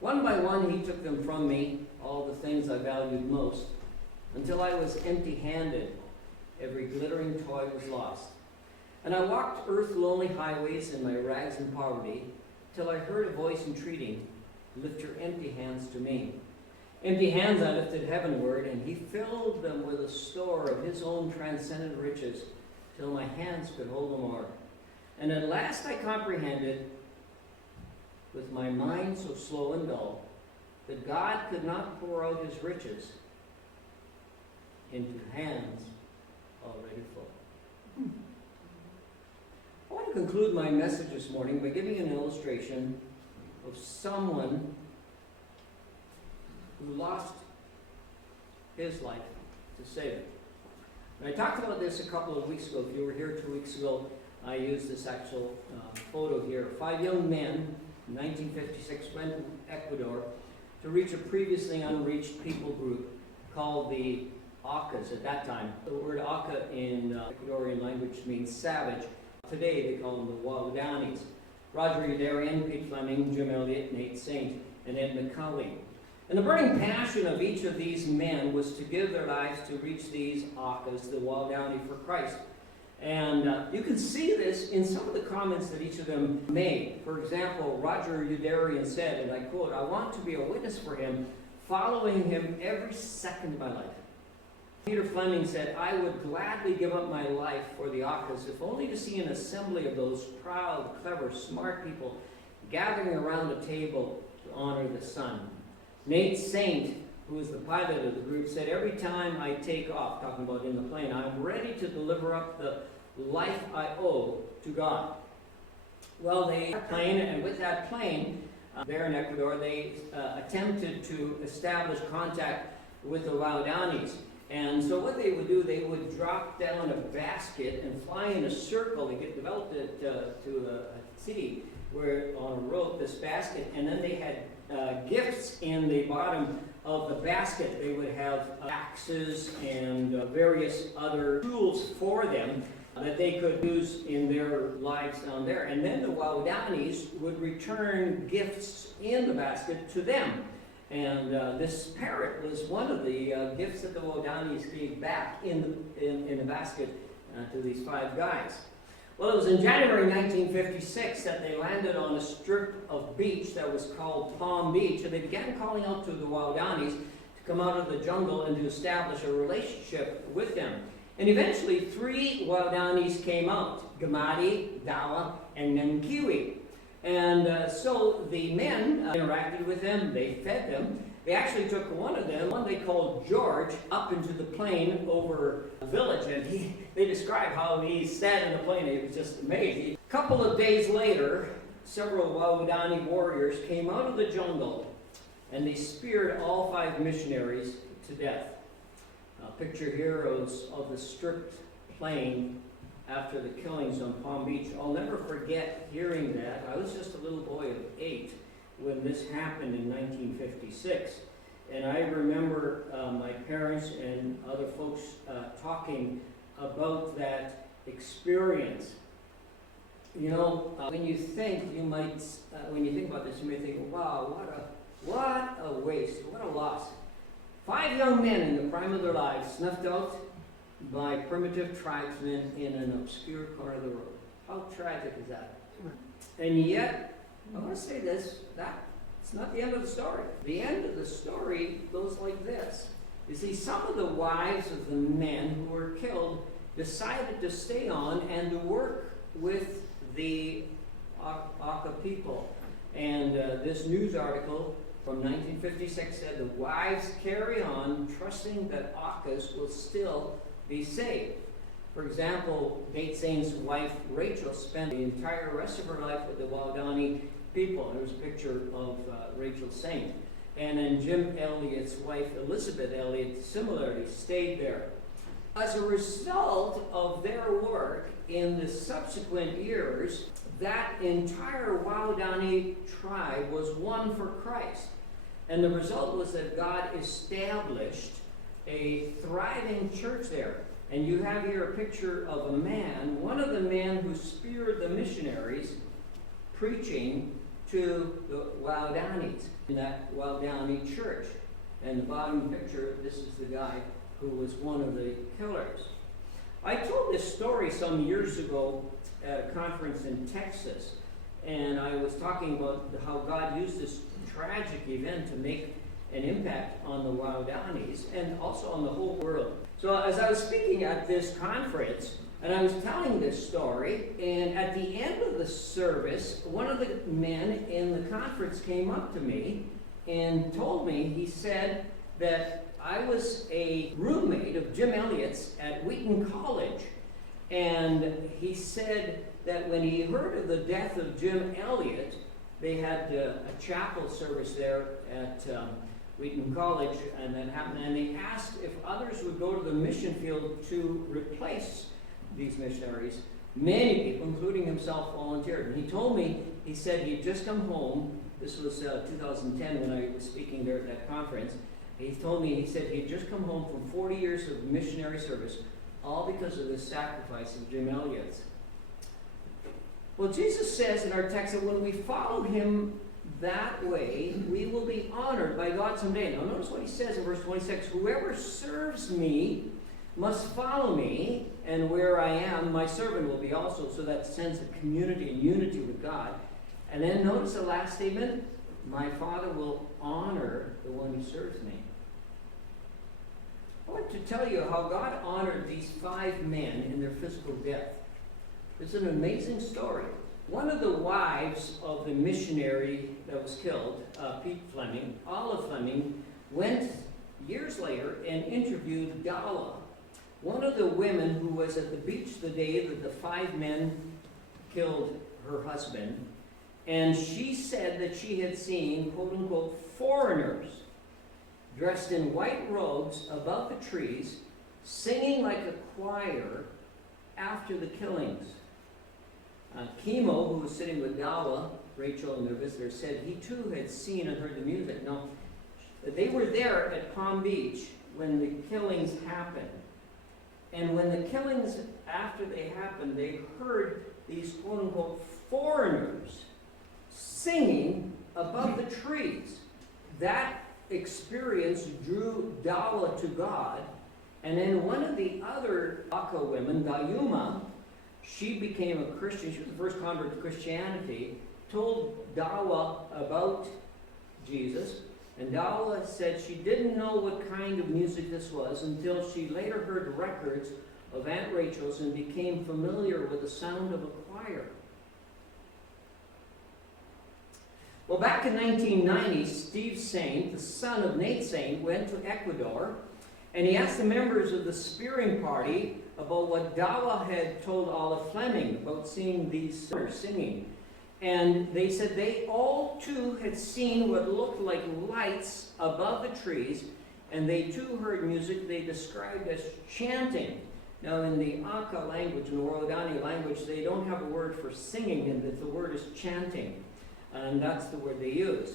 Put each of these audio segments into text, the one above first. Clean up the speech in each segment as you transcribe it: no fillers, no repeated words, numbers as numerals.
One by one he took them from me, all the things I valued most, until I was empty-handed. Every glittering toy was lost. And I walked earth-lonely highways in my rags and poverty, till I heard a voice entreating, "Lift your empty hands to me." Empty hands I lifted heavenward, and he filled them with a store of his own transcendent riches, till my hands could hold no more. And at last I comprehended, with my mind so slow and dull, that God could not pour out his riches into hands already full. I want to conclude my message this morning by giving an illustration of someone who lost his life to save it. And I talked about this a couple of weeks ago. If you were here 2 weeks ago, I used this actual photo here. 5 young men in 1956 went to Ecuador to reach a previously unreached people group called the Aucas at that time. The word Auca in Ecuadorian language means savage. Today they call them the Waodanis. Roger Youdarian, Pete Fleming, Jim Elliot, Nate Saint, and Ed McCully. And the burning passion of each of these men was to give their lives to reach these Aucas, the Waodani, for Christ. And you can see this in some of the comments that each of them made. For example, Roger Youdarian said, and I quote, "I want to be a witness for him, following him every second of my life." Peter Fleming said, "I would gladly give up my life for the Aucas, if only to see an assembly of those proud, clever, smart people gathering around a table to honor the Son." Nate Saint, who is the pilot of the group, said, "Every time I take off," talking about in the plane, "I'm ready to deliver up the life I owe to God." Well, they had a plane, and with that plane, there in Ecuador, they attempted to establish contact with the Waodanis. And so what they would do, they would drop down a basket and fly in a circle. They developed it to a city where on a rope, this basket, and then they had gifts in the bottom of the basket. They would have axes and various other tools for them that they could use in their lives down there. And then the Waodanis would return gifts in the basket to them. And this parrot was one of the gifts that the Waodanis gave back in the basket to these 5 guys. Well, it was in January 1956 that they landed on a strip of beach that was called Palm Beach, and they began calling out to the Waodanis to come out of the jungle and to establish a relationship with them. And eventually 3 Waodanis came out, Gamadi, Dawa, and Nankiwi. And so the men interacted with them, they fed them. They actually took one of them, one they called George, up into the plain over a village, and they describe how he sat in the plain. It was just amazing. A couple of days later, several Waodani warriors came out of the jungle, and they speared all 5 missionaries to death. A picture here of the stripped plain after the killings on Palm Beach. I'll never forget hearing that. I was just a little boy of 8 when this happened in 1956. And I remember my parents and other folks talking about that experience. You know, when you think about this, you may think, wow, what a waste, what a loss. 5 young men in the prime of their lives snuffed out by primitive tribesmen in an obscure corner of the road. How tragic is that? And yet, I want to say this, it's not the end of the story. The end of the story goes like this. You see, some of the wives of the men who were killed decided to stay on and to work with the Auca people. And this news article from 1956 said, "The wives carry on trusting that Aucas will still be saved." For example, Nate Saint's wife Rachel spent the entire rest of her life with the Waodani people. There's a picture of Rachel Saint. And then Jim Elliot's wife Elizabeth Elliot similarly stayed there. As a result of their work in the subsequent years, that entire Waodani tribe was won for Christ. And the result was that God established a thriving church there. And you have here a picture of a man, one of the men who speared the missionaries, preaching to the Waodanis in that Waodani church. And the bottom picture, this is the guy who was one of the killers. I told this story some years ago at a conference in Texas, and I was talking about how God used this tragic event to make an impact on the Waodanis and also on the whole world. So as I was speaking at this conference, and I was telling this story, and at the end of the service, one of the men in the conference came up to me and told me, he said that I was a roommate of Jim Elliot's at Wheaton College. And he said that when he heard of the death of Jim Elliot, they had a chapel service there at Wheaton College, and that happened. And they asked if others would go to the mission field to replace these missionaries. Many people, including himself, volunteered. And he told me, he said he'd just come home. This was 2010 when I was speaking there at that conference. He told me, he said he'd just come home from 40 years of missionary service, all because of the sacrifice of Jim Elliot's. Well, Jesus says in our text that when we follow him that way, we will be honored by God someday. Now notice what he says in verse 26, whoever serves me must follow me, and where I am, my servant will be also. So that sense of community and unity with God. And then notice the last statement, my Father will honor the one who serves me. I want to tell you how God honored these 5 men in their physical death. It's an amazing story. One of the wives of the missionary that was killed, Pete Fleming, Olive Fleming, went years later and interviewed Dawa, one of the women who was at the beach the day that the 5 men killed her husband. And she said that she had seen, quote unquote, foreigners dressed in white robes above the trees, singing like a choir after the killings. Kimo, who was sitting with Dawa, Rachel and their visitor, said he too had seen and heard the music. Now, they were there at Palm Beach when the killings happened. And when the killings, after they happened, they heard these quote unquote foreigners singing above the trees. That experience drew Dawa to God. And then one of the other Auca women, Dayuma, she became a Christian. She was the first convert to Christianity, told Dawa about Jesus. And Dawa said she didn't know what kind of music this was until she later heard records of Aunt Rachel's and became familiar with the sound of a choir. Well, back in 1990, Steve Saint, the son of Nate Saint, went to Ecuador, and he asked the members of the spearing party about what Dawa had told Olive Fleming about seeing these singers singing. And they said they all too had seen what looked like lights above the trees, and they too heard music they described as chanting. Now in the Auca language, in the Waodani language, they don't have a word for singing, and the word is chanting. And that's the word they use.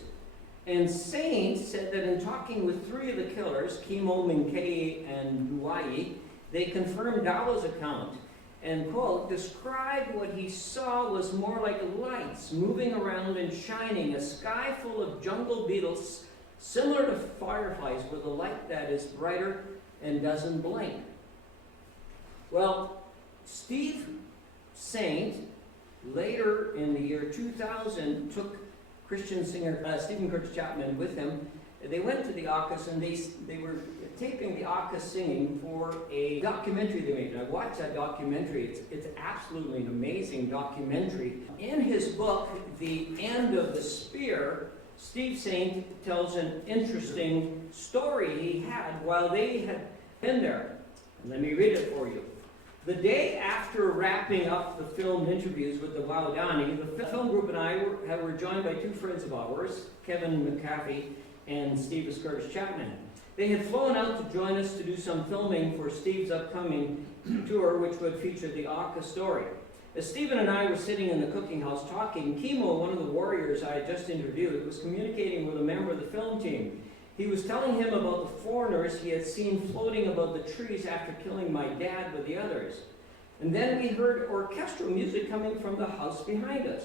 And Saint said that in talking with 3 of the killers, Kimo, Minkei, and Duai, they confirmed Dawa's account and, quote, described what he saw was more like lights moving around and shining, a sky full of jungle beetles similar to fireflies with a light that is brighter and doesn't blink. Well, Steve Saint, later in the year 2000, took Christian singer Stephen Curtis Chapman with him. They went to the Aucas and they were taping the Aucas singing for a documentary they made. And I watched that documentary. It's absolutely an amazing documentary. In his book, The End of the Spear, Steve Saint tells an interesting story he had while they had been there. And let me read it for you. The day after wrapping up the filmed interviews with the Waodani, the film group and I were joined by 2 friends of ours, Kevin McCaffey and Steve Curtis Chapman. They had flown out to join us to do some filming for Steve's upcoming tour, which would feature the Auca Story. As Stephen and I were sitting in the cooking house talking, Kimo, one of the warriors I had just interviewed, was communicating with a member of the film team. He was telling him about the foreigners he had seen floating above the trees after killing my dad with the others. And then we heard orchestral music coming from the house behind us.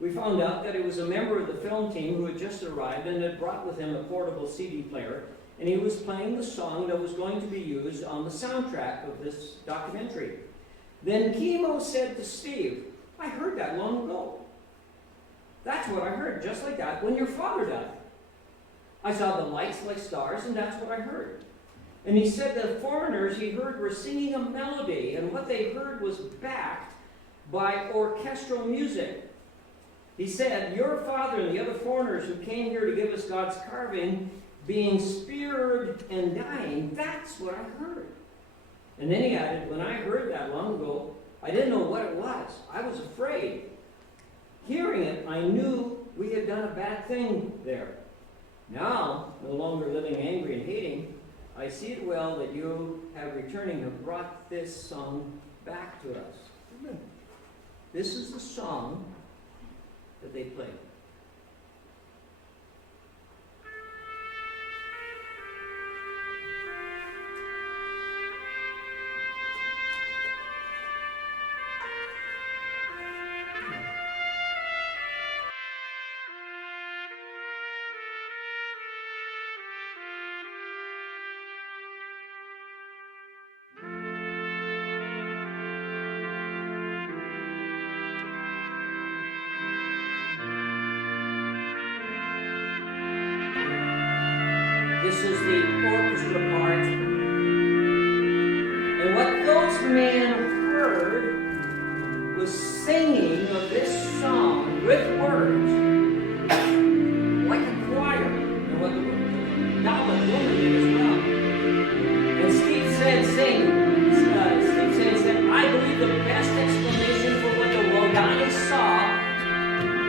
we found out that he was a member of the film team who had just arrived and had brought with him a portable CD player, and he was playing the song that was going to be used on the soundtrack of this documentary. Then Chemo said to Steve, I heard that long ago. That's what I heard, just like that, when your father died. I saw the lights like stars, and that's what I heard. And he said the foreigners he heard were singing a melody, and what they heard was backed by orchestral music. He said, your father and the other foreigners who came here to give us God's carving, being speared and dying, that's what I heard. And then he added, when I heard that long ago, I didn't know what it was. I was afraid. Hearing it, I knew we had done a bad thing there. Now, no longer living angry and hating, I see it well that you have returning have brought this song back to us. Amen. This is the song that they played. This is the orchestra part. And what those men heard was singing of this song with words, like a choir. And what the goblin woman did as well. And Steve said, I believe the best explanation for what the Waodanis saw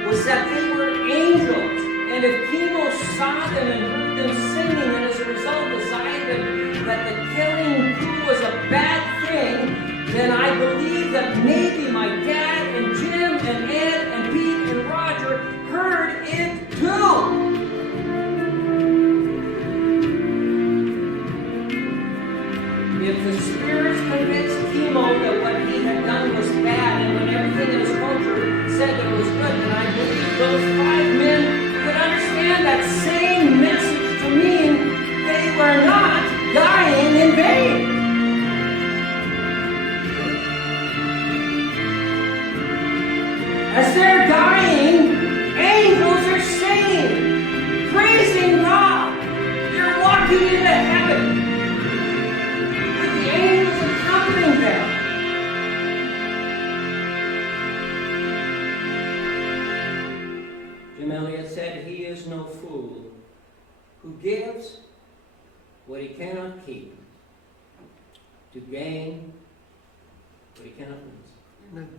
was that they were angels. And if Chemo saw them and heard them singing, and as a result decided that the killing crew was a bad thing, then I believe that maybe my dad and Jim and Ed and Pete and Roger heard it too. If the spirits convinced Chemo that what he had done was bad, and when everything in his culture said that it was good, then I believe those 5 men could understand that same message to mean they were not dying in vain. As they're dying, angels are singing, praising God. They're walking into heaven with the angels accompanying them. Elliot said, he is no fool who gives what he cannot keep to gain what he cannot lose. Amen.